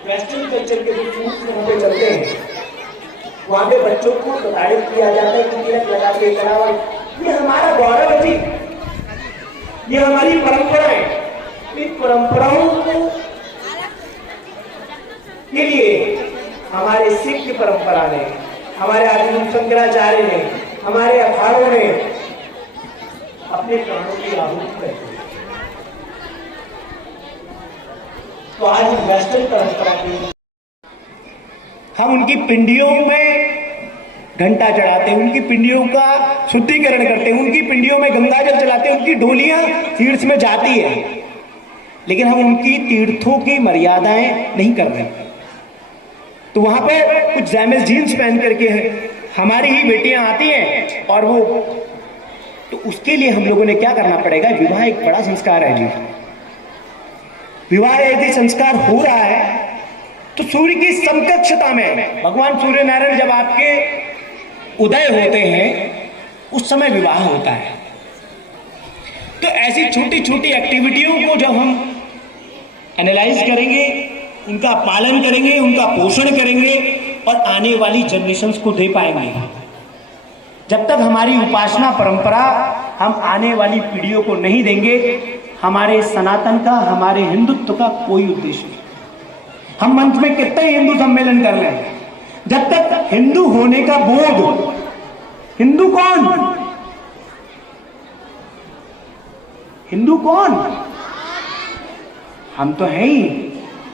Western culture के जो foods वहाँ पे चलते हैं, वहाँ पे बच्चों को प्रताड़ित किया जाता है कि तिलक लगा के करा। और ये हमारा गौरव है जी, ये हमारी परंपरा है। इन परंपराओं के लिए हमारे सिख की परंपरा ने, हमारे आदिगुरु शंकराचार्य ने, हमारे अखाड़ों ने अपने प्राणों की आहुति कर दी। तो आज वेस्टर्न परंपरा की हम उनकी पिंडियों में घंटा चढ़ाते हैं, उनकी पिंडियों का शुद्धिकरण करते हैं, उनकी पिंडियों में गंगा जल चलाते हैं, उनकी डोलियां तीर्थ में जाती है, लेकिन हम उनकी तीर्थों की मर्यादाएं नहीं कर रहे। तो वहां पे कुछ जैमेस जीन्स पहन करके हमारी ही बेटियां आती हैं और वो, तो उसके लिए हम लोगों ने क्या करना पड़ेगा? विवाह एक बड़ा संस्कार है जी। विवाह यदि संस्कार हो रहा है तो सूर्य की समकक्षता में भगवान सूर्य नारायण जब आपके उदय होते हैं उस समय विवाह होता है। तो ऐसी छोटी छोटी एक्टिविटियों को जब हम एनालाइज करेंगे, उनका पालन करेंगे, उनका पोषण करेंगे और आने वाली जनरेशंस को दे पाएंगे। जब तक हमारी उपासना परंपरा हम आने वाली पीढ़ियों को नहीं देंगे, हमारे सनातन का, हमारे हिंदुत्व का कोई उद्देश्य नहीं। हम मंच में कितने हिंदू सम्मेलन कर लें, जब तक हिंदू होने का बोध, हिंदू कौन, हिंदू कौन, हम तो हैं ही।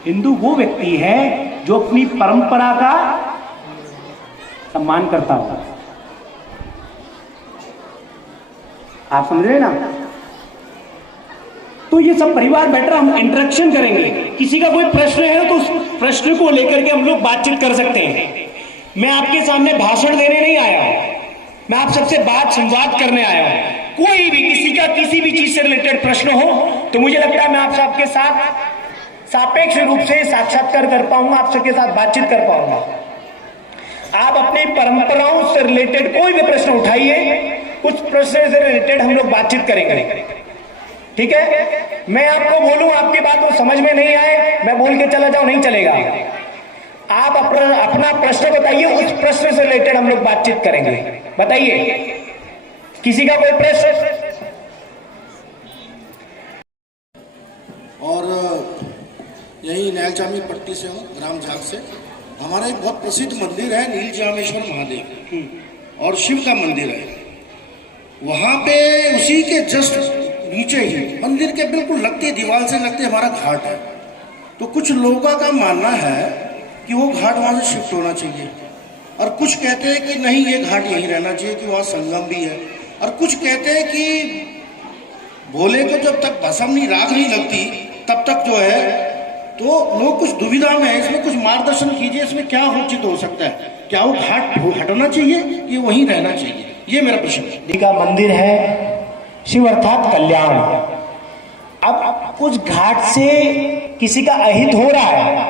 हिंदू वो व्यक्ति है जो अपनी परंपरा का सम्मान करता हो। आप समझ रहे ना? तो ये सब परिवार बैठ रहा, हम इंटरेक्शन करेंगे। किसी का कोई प्रश्न है तो उस प्रश्न को लेकर के हम लोग बातचीत कर सकते हैं। मैं आपके सामने भाषण देने नहीं आया हूं, मैं आप सबसे बात संवाद करने आया हूं। कोई भी किसी का किसी भी चीज से रिलेटेड प्रश्न हो तो मुझे लगता है मैं आप सबके साथ सापेक्ष रूप से साक्षात्कार कर पाऊंगा, आप सबके साथ बातचीत कर पाऊंगा। आप अपनी परंपराओं से रिलेटेड कोई भी प्रश्न उठाइए, उस प्रश्न से रिलेटेड हम लोग बातचीत करेंगे, ठीक है? मैं आपको बोलूं, आपकी बात को समझ में नहीं आए, मैं बोल के चला जाऊं, नहीं चलेगा। आप अपना प्रश्न बताइए, उस प्रश्न से रिलेटेड हम लोग बातचीत करेंगे। बताइए, किसी का कोई प्रश्न? और यही नैलजामी पट्टी से हूँ, ग्राम झाग से। हमारा एक बहुत प्रसिद्ध मंदिर है नीलजामेश्वर महादेव, और शिव का मंदिर है। वहाँ पे उसी के जस्ट नीचे ही मंदिर के बिल्कुल लगते, दीवार से लगते हमारा घाट है। तो कुछ लोगों का मानना है कि वो घाट वहाँ से शिफ्ट होना चाहिए, और कुछ कहते हैं कि नहीं, ये घाट यहीं रहना चाहिए कि वहाँ संगम भी है, और कुछ कहते हैं कि भोले को जब तक भस्म नहीं, राख नहीं लगती तब तक जो है। तो लोग कुछ दुविधा में है, इसमें कुछ मार्गदर्शन कीजिए, इसमें क्या उचित हो सकता है? क्या वो घाट हटाना चाहिए कि वहीं रहना चाहिए? ये मेरा प्रश्न है। का मंदिर है शिव अर्थात कल्याण। अब उस घाट से किसी का अहित हो रहा है,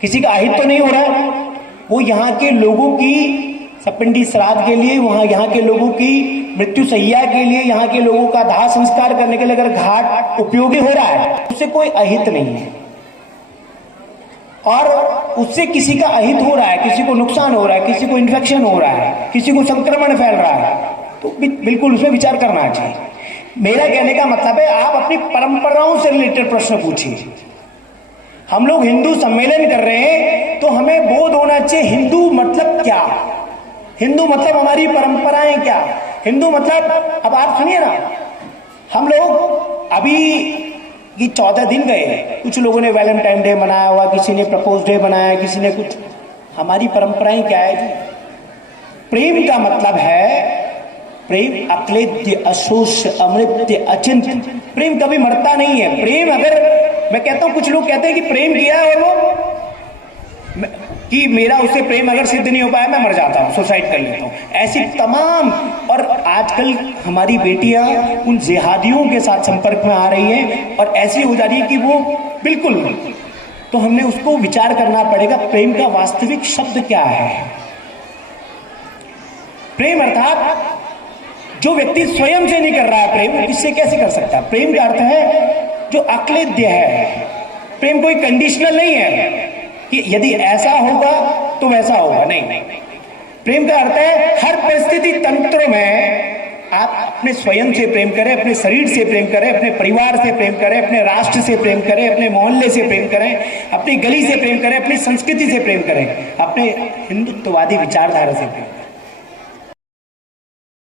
किसी का अहित तो नहीं हो रहा है। वो यहाँ के लोगों की सपिंडी श्राद्ध के लिए, वहां यहाँ के लोगों की मृत्यु सैया के लिए, यहाँ के लोगों का दाह संस्कार करने के लिए अगर घाट उपयोगी हो रहा है, उससे कोई अहित नहीं है। और उससे किसी का अहित हो रहा है, किसी को नुकसान हो रहा है, किसी को इन्फेक्शन हो रहा है, किसी को संक्रमण फैल रहा है, तो बिल्कुल उसमें विचार करना चाहिए। मेरा कहने का मतलब है, आप अपनी परंपराओं से रिलेटेड प्रश्न पूछिए। हम लोग हिंदू सम्मेलन कर रहे हैं तो हमें बोध होना चाहिए हिंदू मतलब क्या, हिंदू मतलब हमारी परंपराएं क्या, हिंदू मतलब। अब आप सुनिए ना, हम लोग अभी ये 14 दिन गए, कुछ लोगों ने वैलेंटाइन डे मनाया हुआ, किसी ने प्रपोज डे मनाया, किसी ने कुछ। हमारी परंपराएं क्या है जी? प्रेम का मतलब है प्रेम अक्लेद्य अशोष्य अमृत्य अचिंत्य। प्रेम कभी मरता नहीं है। प्रेम, अगर मैं कहता हूं, कुछ लोग कहते हैं कि प्रेम किया है और वो कि मेरा उससे प्रेम अगर सिद्ध नहीं हो पाया मैं मर जाता हूं, सुसाइड कर लेता हूं, ऐसी तमाम। और आजकल हमारी बेटियां उन जिहादियों के साथ संपर्क में आ रही हैं और ऐसी हो जा रही है कि वो बिल्कुल। तो हमने उसको विचार करना पड़ेगा, प्रेम का वास्तविक शब्द क्या है। प्रेम अर्थात जो व्यक्ति स्वयं से नहीं कर रहा है प्रेम, इससे कैसे कर सकता है? प्रेम का अर्थ है जो अक्लेद्य है। प्रेम कोई कंडीशनल नहीं है। यदि ऐसा होगा तो वैसा होगा, नहीं। प्रेम का अर्थ है हर परिस्थिति तंत्र में आप अपने स्वयं से प्रेम करें, अपने शरीर से प्रेम करें, अपने परिवार से प्रेम करें, अपने राष्ट्र से प्रेम करें, अपने मोहल्ले से प्रेम करें, अपनी गली से प्रेम करें, अपनी संस्कृति से प्रेम करें, अपने हिंदुत्ववादी विचारधारा से प्रेम करें।